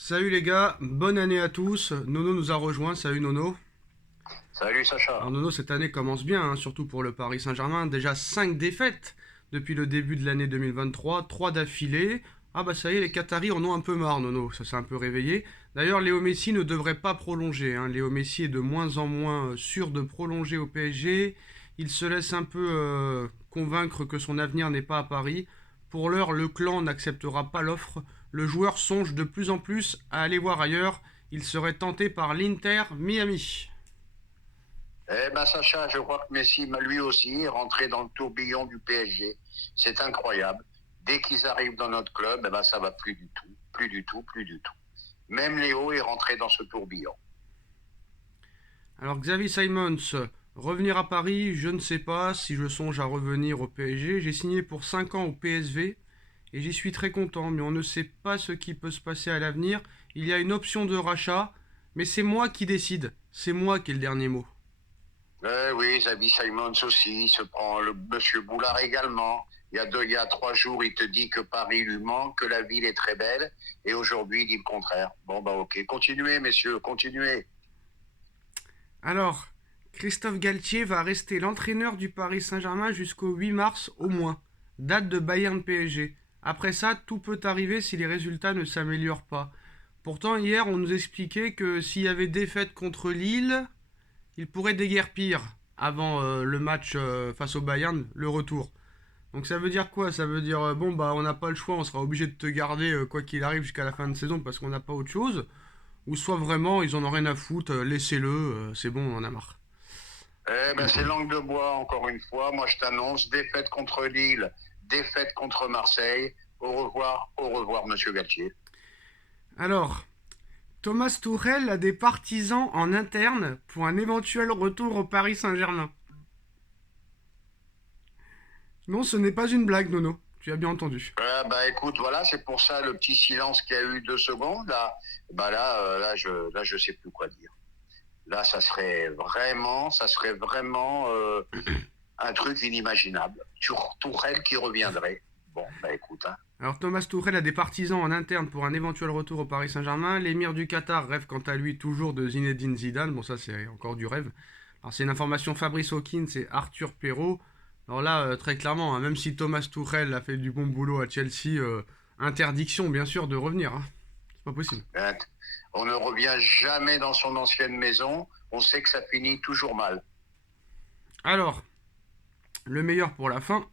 Salut les gars, bonne année à tous. Nono nous a rejoint. Salut Nono. Salut Alors Sacha. Nono, cette année commence bien, hein, surtout pour le Paris Saint-Germain. Déjà 5 défaites depuis le début de l'année 2023, 3 d'affilée. Ah bah ça y est, les Qataris en ont un peu marre, Nono, ça s'est un peu réveillé. D'ailleurs, Léo Messi ne devrait pas prolonger, hein. Léo Messi est de moins en moins sûr de prolonger au PSG. Il se laisse un peu convaincre que son avenir n'est pas à Paris. Pour l'heure, le clan n'acceptera pas l'offre. Le joueur songe de plus en plus à aller voir ailleurs. Il serait tenté par l'Inter Miami. Eh ben Sacha, je crois que Messi, lui aussi, est rentré dans le tourbillon du PSG. C'est incroyable. Dès qu'ils arrivent dans notre club, eh ben ça va plus du tout, plus du tout, plus du tout. Même Léo est rentré dans ce tourbillon. Alors Xavi Simons, revenir à Paris, je ne sais pas si je songe à revenir au PSG. J'ai signé pour 5 ans au PSV et j'y suis très content, mais on ne sait pas ce qui peut se passer à l'avenir. Il y a une option de rachat, mais c'est moi qui décide. C'est moi qui ai le dernier mot. Oui, Xavi Simons aussi, il se prend le monsieur Boulard également. Il y a 3 jours, il te dit que Paris lui manque, que la ville est très belle, et aujourd'hui, il dit le contraire. Bon, bah ok, continuez, messieurs, continuez. Alors, Christophe Galtier va rester l'entraîneur du Paris Saint-Germain jusqu'au 8 mars au moins, date de Bayern PSG. Après ça, tout peut arriver si les résultats ne s'améliorent pas. Pourtant, hier, on nous expliquait que s'il y avait défaite contre Lille, il pourrait déguerpir avant le match face au Bayern, le retour. Donc ça veut dire quoi? Ça veut dire bon bah on n'a pas le choix, on sera obligé de te garder quoi qu'il arrive jusqu'à la fin de saison parce qu'on n'a pas autre chose. Ou soit vraiment ils en ont rien à foutre, laissez-le, c'est bon, on en a marre. Eh ben, c'est langue de bois, encore une fois. Moi, je t'annonce, défaite contre Lille, défaite contre Marseille. Au revoir, monsieur Galtier. Alors, Thomas Tuchel a des partisans en interne pour un éventuel retour au Paris Saint-Germain. Non, ce n'est pas une blague, Nono. Tu as bien entendu. Bah, écoute, voilà, c'est pour ça le petit silence qu'il y a eu 2 secondes. Là, bah là, je sais plus quoi dire. Là, ça serait vraiment un truc inimaginable. Tourelle qui reviendrait. Bon, bah écoute, hein. Alors Thomas Tuchel a des partisans en interne pour un éventuel retour au Paris Saint-Germain. L'émir du Qatar rêve quant à lui toujours de Zinedine Zidane. Bon ça c'est encore du rêve. Alors c'est une information Fabrice Hawkins et Arthur Perrault. Alors là très clairement, hein, même si Thomas Tuchel a fait du bon boulot à Chelsea, interdiction bien sûr de revenir, hein. C'est pas possible. Hein. On ne revient jamais dans son ancienne maison. On sait que ça finit toujours mal. Alors, le meilleur pour la fin.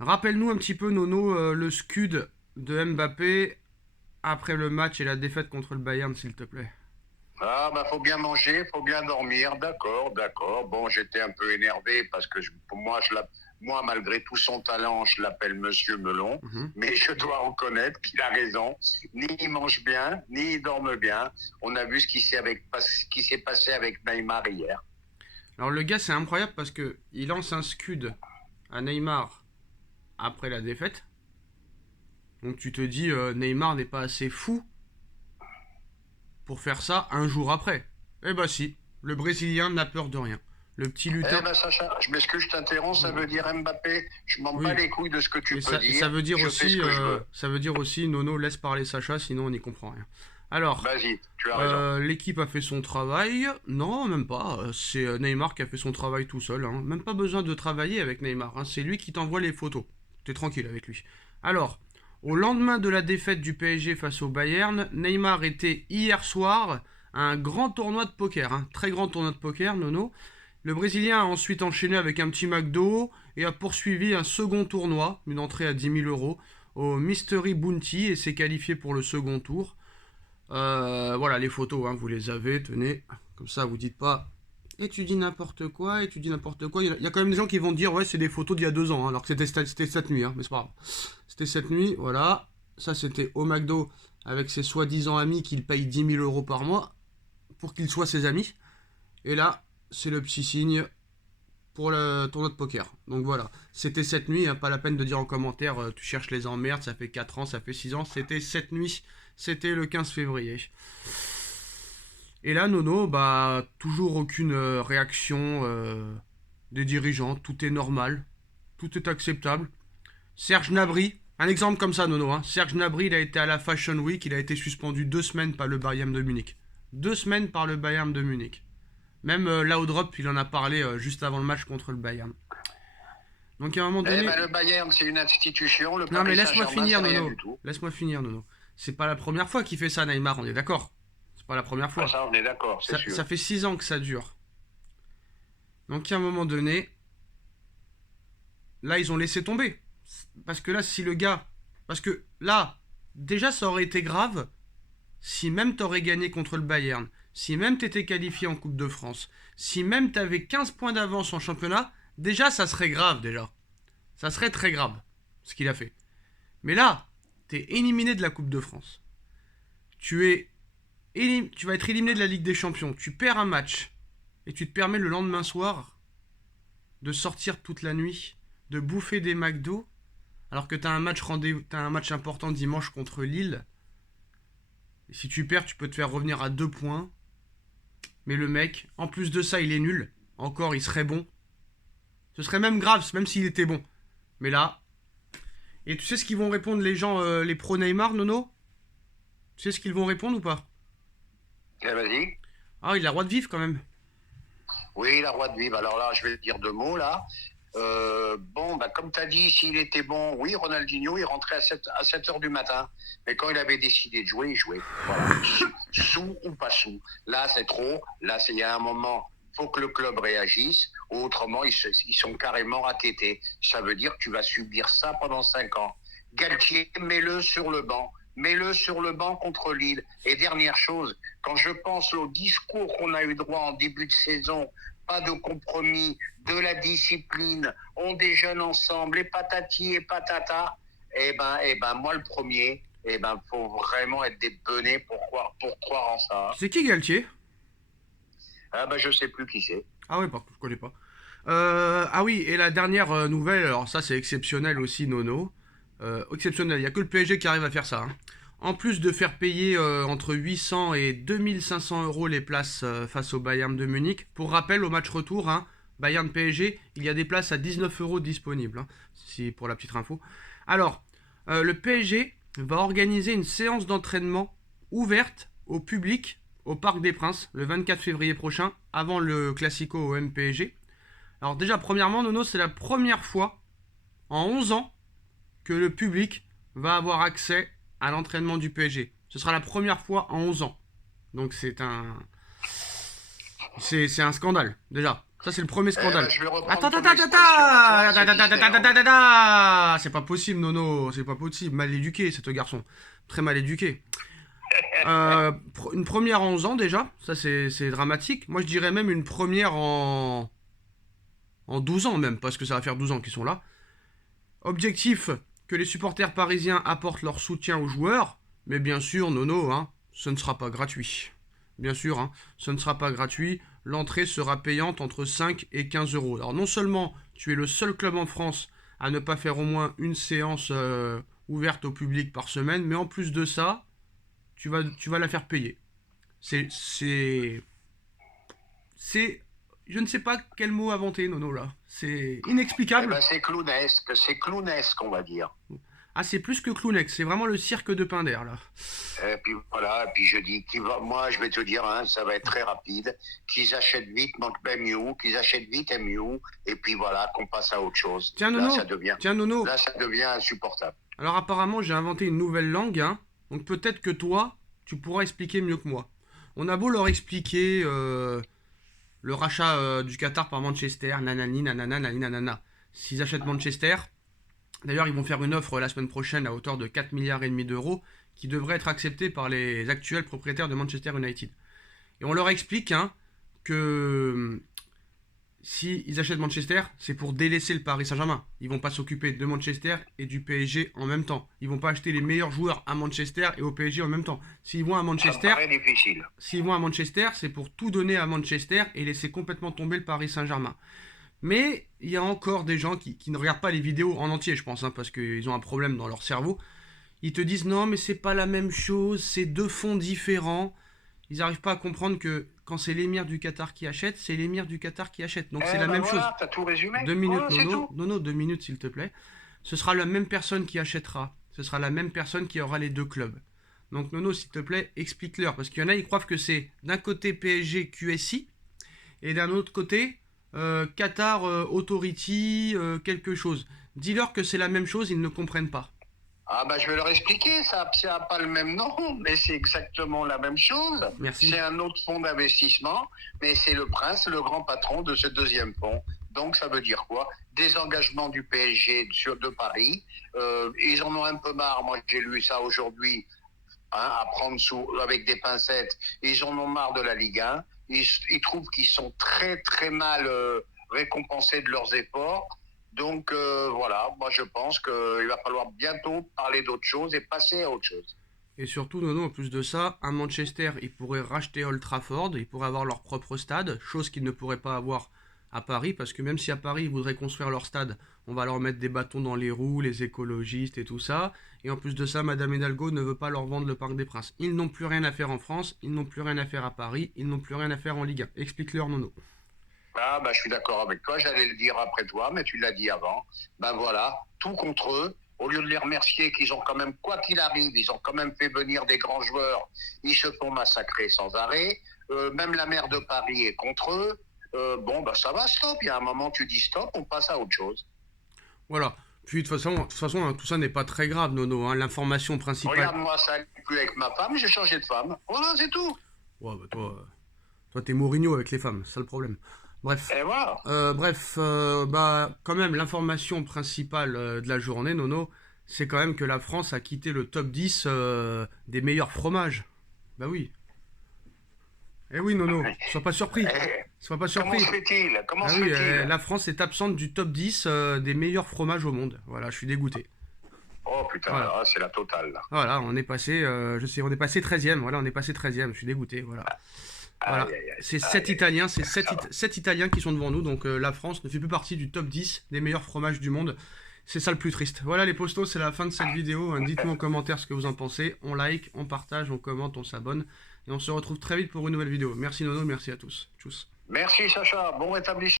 Rappelle-nous un petit peu Nono le scud de Mbappé après le match et la défaite contre le Bayern s'il te plaît. Ah, bah, faut bien manger, faut bien dormir. D'accord, d'accord. Bon, j'étais un peu énervé parce que pour moi, moi, malgré tout son talent, je l'appelle Monsieur Melon. Mhm. Mais je dois reconnaître qu'il a raison. Ni il mange bien, ni il dorme bien. On a vu ce qui s'est passé avec Neymar hier. Alors le gars c'est incroyable parce que il lance un scud à Neymar après la défaite. Donc tu te dis Neymar n'est pas assez fou pour faire ça un jour après. Eh bah si, le Brésilien n'a peur de rien. Le petit Eh lutin. ben, Sacha, je m'excuse, je t'interromps. Ça veut dire Mbappé. Je m'en bats Oui. les couilles de ce que tu Et peux ça dire. veut dire Je fais ce aussi, que je veux. Nono laisse parler Sacha, sinon on n'y comprend rien. Alors, Vas-y, tu as raison. l'équipe a fait son travail. Non, même pas. C'est Neymar qui a fait son travail tout seul, hein. Même pas besoin de travailler avec Neymar, hein. C'est lui qui t'envoie les photos. T'es tranquille avec lui. Alors, au lendemain de la défaite du PSG face au Bayern, Neymar était hier soir à un grand tournoi de poker, hein. Très grand tournoi de poker, Nono. Le Brésilien a ensuite enchaîné avec un petit McDo et a poursuivi un second tournoi, une entrée à 10 000 € au Mystery Bounty et s'est qualifié pour le second tour. Voilà les photos, hein, vous les avez, tenez, comme ça vous dites pas et tu dis n'importe quoi, et tu dis n'importe quoi. Il y a quand même des gens qui vont dire ouais c'est des photos d'il y a 2 ans, hein, alors que c'était cette nuit, hein, mais c'est pas grave. C'était cette nuit, voilà. Ça c'était au McDo avec ses soi-disant amis qu'il paye 10 000 € par mois pour qu'ils soient ses amis. Et là, c'est le petit signe pour le tournoi de poker. Donc voilà, c'était cette nuit, hein, pas la peine de dire en commentaire tu cherches les emmerdes, ça fait 4 ans, ça fait 6 ans, c'était cette nuit, c'était le 15 février. Et là, Nono, bah, toujours aucune réaction des dirigeants, tout est normal, tout est acceptable. Serge Nabry, Un exemple comme ça, Nono. Hein. Serge Gnabry, il a été à la Fashion Week, il a été suspendu 2 semaines par le Bayern de Munich. 2 semaines par le Bayern de Munich. Même Laudrup, il en a parlé juste avant le match contre le Bayern. Donc à un moment donné... le Bayern, c'est une institution. Le non mais Paris laisse-moi Saint-Germain, finir, c'est rien Nono. du tout. Laisse-moi finir, Nono. C'est pas la première fois qu'il fait ça, Neymar, on est d'accord. C'est pas la première fois. Ça, on est d'accord, c'est sûr. Ça fait 6 ans que ça dure. Donc à un moment donné, là ils ont laissé tomber. Parce que là, si le gars... Parce que là, déjà ça aurait été grave si même t'aurais gagné contre le Bayern, si même t'étais qualifié en Coupe de France, si même t'avais 15 points d'avance en championnat, déjà ça serait grave déjà. Ça serait très grave, ce qu'il a fait. Mais là, t'es éliminé de la Coupe de France. Tu vas être éliminé de la Ligue des Champions. Tu perds un match. Et tu te permets le lendemain soir de sortir toute la nuit, de bouffer des McDo, alors que t'as un match important dimanche contre Lille. Et si tu perds, tu peux te faire revenir à 2 points. Mais le mec, en plus de ça, il est nul. Encore, il serait bon. Ce serait même grave, même s'il était bon. Mais là... Et tu sais ce qu'ils vont répondre les gens, les pro Neymar, Nono? Tu sais ce qu'ils vont répondre ou pas? Vas-y. Ah, il a le droit de vivre quand même. Oui, la roi de vivre. Alors là, je vais te dire 2 mots, là. Comme tu as dit, s'il était bon, oui, Ronaldinho, il rentrait à 7 heures du matin. Mais quand il avait décidé de jouer, il jouait. Voilà. Sous ou pas sous. Là, c'est trop. Là, il y a un moment, il faut que le club réagisse. Autrement, ils sont carrément raquettés. Ça veut dire que tu vas subir ça pendant 5 ans. Galtier, mets-le sur le banc. Mets-le sur le banc contre Lille. Et dernière chose, quand je pense au discours qu'on a eu droit en début de saison, pas de compromis, de la discipline, on déjeune ensemble, et patati et patata, moi le premier, faut vraiment être des benets pour croire en ça. C'est qui Galtier? Je sais plus qui c'est. Ah ouais, je connais pas. Ah oui, et la dernière nouvelle, alors ça c'est exceptionnel aussi, Nono. Exceptionnel, il n'y a que le PSG qui arrive à faire ça. Hein. En plus de faire payer entre 800 et 2500 euros les places face au Bayern de Munich, pour rappel, au match retour, hein, Bayern-PSG, il y a des places à 19 euros disponibles, hein, si, pour la petite info. Alors, le PSG va organiser une séance d'entraînement ouverte au public au Parc des Princes le 24 février prochain, avant le Classico au MPSG. Alors déjà, premièrement, Nono, c'est la première fois en 11 ans que le public va avoir accès à l'entraînement du PSG. Ce sera la première fois en 11 ans. Donc c'est un scandale, déjà. Ça, c'est le premier scandale. Attends. C'est pas possible, Nono. C'est pas possible. Mal éduqué, ce garçon. Très mal éduqué. Une première en 11 ans, déjà. Ça, c'est dramatique. Moi, je dirais même une première en 12 ans, même. Parce que ça va faire 12 ans qu'ils sont là. Objectif, que les supporters parisiens apportent leur soutien aux joueurs. Mais bien sûr, Nono, hein, ce ne sera pas gratuit. Bien sûr, hein, ce ne sera pas gratuit. L'entrée sera payante entre 5 et 15 euros. Alors non seulement tu es le seul club en France à ne pas faire au moins une séance ouverte au public par semaine, mais en plus de ça, tu vas la faire payer. C'est... Je ne sais pas quel mot inventer, Nono, là. C'est inexplicable. C'est clownesque, on va dire. Ah, c'est plus que clownex, c'est vraiment le cirque de Pinder, là. Et puis voilà, puis je dis, moi je vais te dire, hein, ça va être très rapide, qu'ils achètent vite MU, qu'ils achètent vite MU, et puis voilà, qu'on passe à autre chose. Tiens, Nono, là, ça devient insupportable. Alors apparemment, j'ai inventé une nouvelle langue, hein, donc peut-être que toi, tu pourras expliquer mieux que moi. On a beau leur expliquer le rachat du Qatar par Manchester, nanani, nanana, nanani, nanana. S'ils achètent Manchester... D'ailleurs, ils vont faire une offre la semaine prochaine à hauteur de 4,5 milliards d'euros qui devrait être acceptée par les actuels propriétaires de Manchester United. Et on leur explique que si ils achètent Manchester, c'est pour délaisser le Paris Saint-Germain. Ils vont pas s'occuper de Manchester et du PSG en même temps. Ils vont pas acheter les meilleurs joueurs à Manchester et au PSG en même temps. S'ils vont à Manchester, c'est pour tout donner à Manchester et laisser complètement tomber le Paris Saint-Germain. Mais il y a encore des gens qui ne regardent pas les vidéos en entier, je pense, hein, parce qu'ils ont un problème dans leur cerveau. Ils te disent non, mais c'est pas la même chose, c'est 2 fonds différents. Ils n'arrivent pas à comprendre que quand c'est l'émir du Qatar qui achète, c'est l'émir du Qatar qui achète. Donc c'est la même chose. T'as tout résumé. 2 minutes, Nono, 2 minutes s'il te plaît. ce sera la même personne qui achètera. Ce sera la même personne qui aura les deux clubs. Donc Nono, s'il te plaît, explique-leur. Parce qu'il y en a, ils croient que c'est d'un côté PSG QSI et d'un autre côté Qatar Authority quelque chose. Dis-leur que c'est la même chose, ils ne comprennent pas. Ah bah je vais leur expliquer, ça n'a pas le même nom, mais c'est exactement la même chose. Merci. C'est un autre fonds d'investissement, mais c'est le prince, le grand patron de ce deuxième fonds. Donc ça veut dire quoi? Désengagement du PSG de Paris. Ils en ont un peu marre, moi j'ai lu ça aujourd'hui, hein, à prendre avec des pincettes. Ils en ont marre de la Ligue 1. Ils trouvent qu'ils sont très très mal récompensés de leurs efforts. Donc voilà, moi je pense qu'il va falloir bientôt parler d'autre chose et passer à autre chose. Et surtout, Nono, en plus de ça, à Manchester, ils pourraient racheter Old Trafford, ils pourraient avoir leur propre stade, chose qu'ils ne pourraient pas avoir à Paris, parce que même si à Paris ils voudraient construire leur stade, on va leur mettre des bâtons dans les roues, les écologistes et tout ça. Et en plus de ça, Madame Hidalgo ne veut pas leur vendre le Parc des Princes. Ils n'ont plus rien à faire en France, ils n'ont plus rien à faire à Paris, ils n'ont plus rien à faire en Ligue 1. Explique-leur, Nono. Ah bah je suis d'accord avec toi, j'allais le dire après toi, mais tu l'as dit avant. Ben voilà, tout contre eux. Au lieu de les remercier qu'ils ont quand même, quoi qu'il arrive, ils ont quand même fait venir des grands joueurs, ils se font massacrer sans arrêt. Même la maire de Paris est contre eux. Bon, bah ça va, stop. Il y a un moment, tu dis stop, on passe à autre chose. Voilà. Puis de toute façon hein, tout ça n'est pas très grave, Nono. Hein. L'information principale. Regarde-moi ça plus avec ma femme, j'ai changé de femme. Voilà, c'est tout. Ouais, bah toi t'es Mourinho avec les femmes, c'est ça le problème. Bref. Et voilà. Bah, quand même, l'information principale de la journée, Nono, c'est quand même que la France a quitté le top 10 des meilleurs fromages. Bah oui. Eh oui, Nono, sois pas surpris. Sois pas Comment surpris. se fait-il? Comment Ah se oui, fait-il? la France est absente du top 10 des meilleurs fromages au monde. Voilà, je suis dégoûté. Oh putain, Voilà. ah, c'est la totale là. Voilà, on est passé, je sais, on est passé 13e. Voilà, on est passé 13e. Je suis dégoûté. Voilà. Voilà. Aïe, aïe, aïe. C'est Aïe, 7 aïe, Italiens, c'est ça 7 Italiens qui sont devant nous. Donc la France ne fait plus partie du top 10 des meilleurs fromages du monde. C'est ça le plus triste. Voilà les postos, c'est la fin de cette vidéo. Dites-moi en commentaire ce que vous en pensez. On like, on partage, on commente, on s'abonne. Et on se retrouve très vite pour une nouvelle vidéo. Merci Nono, merci à tous. Tchuss. Merci Sacha, bon rétablissement.